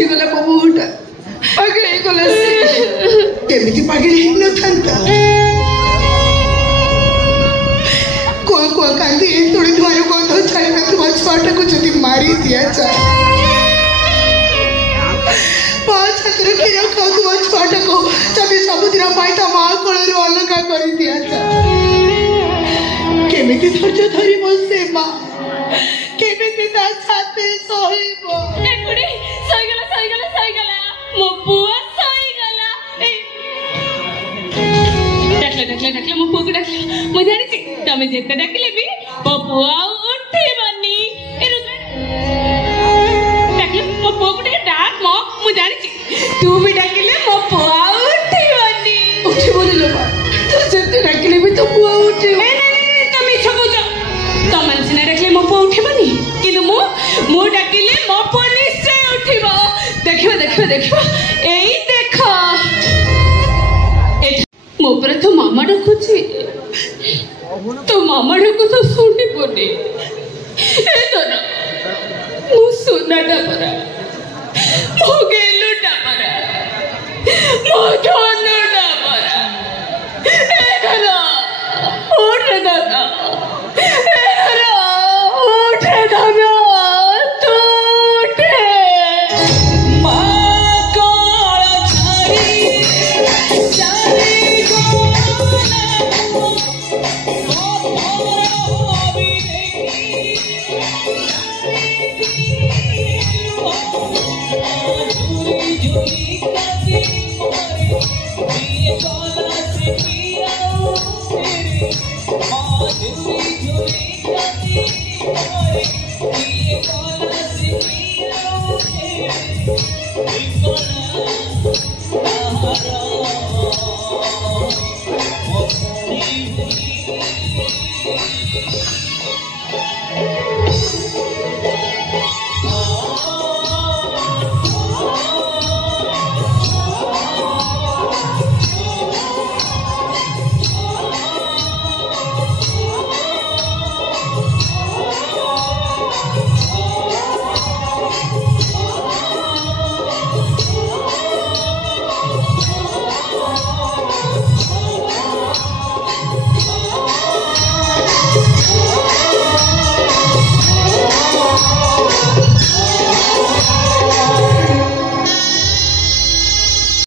ହେଇଗଲା ମୋ ବୋହୁଟା ପାଗଳ ହେଇଗଲା ସେ କେମିତି ପାଗଳ ହେଇନଥାନ୍ତା କୁଆ କୁଆ କାନ୍ଦି ତୁଳି ଧୁଆର ଗନ୍ଧ ଛାଡ଼ି ନଥିବା ଛୁଆଟାକୁ ଯଦି ମାରି ଦିଆଯାଏ ମା ଛାତିର କ୍ଷୀର ଖାଉଥିବା ଛୁଆଟାକୁ ଯଦି ସବୁଦିନ ପାଇଁ ତା ମା କୋଳରୁ ଅଲଗା କରି ଦିଆଯାଏ କେମିତି ଧୈର୍ଯ୍ୟ ଧରିବ ସେ ମା କେମିତି ତା ଛାତି ସହିବ ମୋ ପୁଅ ସହିଗଲା ଡାକିଲା ମୋ ପୁଅକୁ ଡାକିଲା ମୁଁ ଜାଣିଛି ତମେ ଯେତେ ଡାକିଲେ ବି ମୋ ପୁଅ ଆଉ ଉଠିବନି ଡାକିଲେ ମୋ ପୁଅକୁ ଟିକେ ଡାକ ମୋ ମୁଁ ଜାଣିଛି ତୁ ବି ଡାକିଲେ ମୋ ପୁଅ ଆଉ ଉଠିବନି ଲୋ ମା ତୁ ଯେତେ ଡାକିଲେ ବି ତୋ ପୁଅ ଉଠିବ ତମେ ମିଛ କହୁଛ ତମମାନେ ସିନା ଡାକିଲେ ମୋ ପୁଅ ଉଠିବନି କିନ୍ତୁ ମୁଁ ଡାକିଲେ ମୋ ପୁଅ ନିଶ୍ଚୟ ଉଠିବ ଦେଖିବ ଏଇ ଦେଖ ମୋ ଉପରେ ତୋ ମାମା ଡାକୁଛି ତୋ ମାମା ଡାକୁ ତ ଶୁଣିବନି ମୋ ସୁନାଟା ପରା ମୋ ଗେଲୁଟା ପରା ମୋ